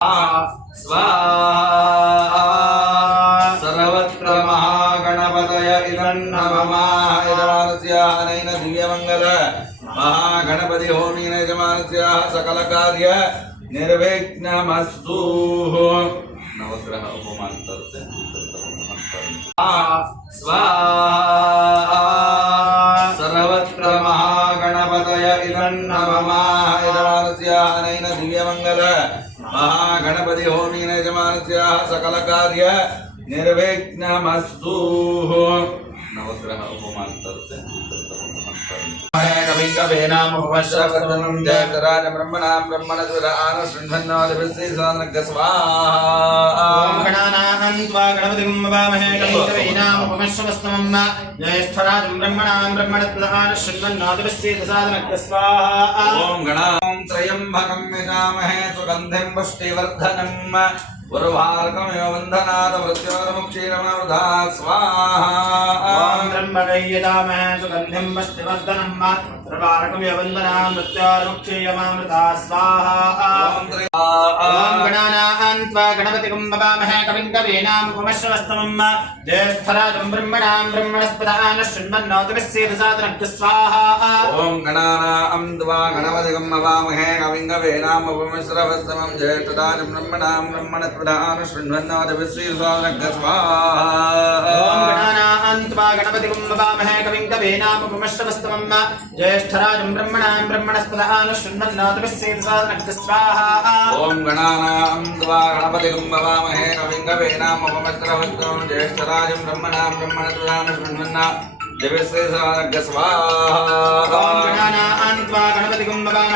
स्वाहा सर्वत्र महागणपतय इदन्नमः यजमानस्यानेन दिव्यमंगल महागणपति होमेन यजमानस्याः सकलकार्य निर्विघ्नमस्तु। नवग्रह होमान्तर्ते स्वाहा सर्वत्र महागणपतय इदन्नमः यजमानस्यानेन दिव्यमंगल महागणपति होमेन यजमानस्याः सकलकार्य निर्विघ्नमस्तु। नवग्रह होमान्तर्ते कविं कवीनामुपमश्रवदनं जयतराज ब्रह्मणां ब्रह्मणस्पदान शृण्वन्नोदिभिः साधनस्य स्वाहा। ॐ गणानां त्वा गणपतिं ववामहे कविं कवीनामुपमश्रवस्तमं ज्येष्ठराजं ब्रह्मणां ब्रह्मणस्पदान शृण्वन्नोदिभिः साधनस्य स्वाहा। ॐ गणानां त्र्यम्बकं यजामहे सुगन्धिं पुष्टिवर्धनम् उर्वारुकमिव बन्धनात् मृत्योर्मुक्षीरमवधा स्वाहा। ॐ ब्रह्मणे यजामहे सुगन्धिं पुष्टिवर्धनम् उर्वारुकमिव बन्धनात् मृत्योर्मुक्षीरमवधा स्वाहा। ॐ गणानां त्वा गणपतिं ववामहे कविं कवीनामुपमश्रवस्तमं ज्येष्ठराजं ब्रह्मणां ब्रह्मणस्पदान शृण्वन्नोदिभिः साधनस्य स्वाहा। ॐ गणानां त्वा गणपतिं ववामहे कविं कवीनामुपमश्रवस्तमं ज्येष्ठराजं ब्रह्मणां ब्रह्मणस्पदान शृण्वन्नोदिभिः साधनस्य स्वाहा। ॐ गणानां त्वा गणपतिं ववामहे कविं कवीनामुपमश्रवस्तमं ज्येष्ठराजं ब्रह्मणां ब्रह्मणस्पदान शृण्वन्नोदिभिः साधनस्य स्वाहा। ॐ गणानां त्वा गणपतिं ववामहे कविं कवीनामुपमश्रवस्तमं ज्येष्ठराजं ब्रह्मणां ब्रह्मणस्पदान शृण्वन्नोदिभिः साधनस्य स्वाहा। ॐ गणानां त्वा गणपतिं ववामहे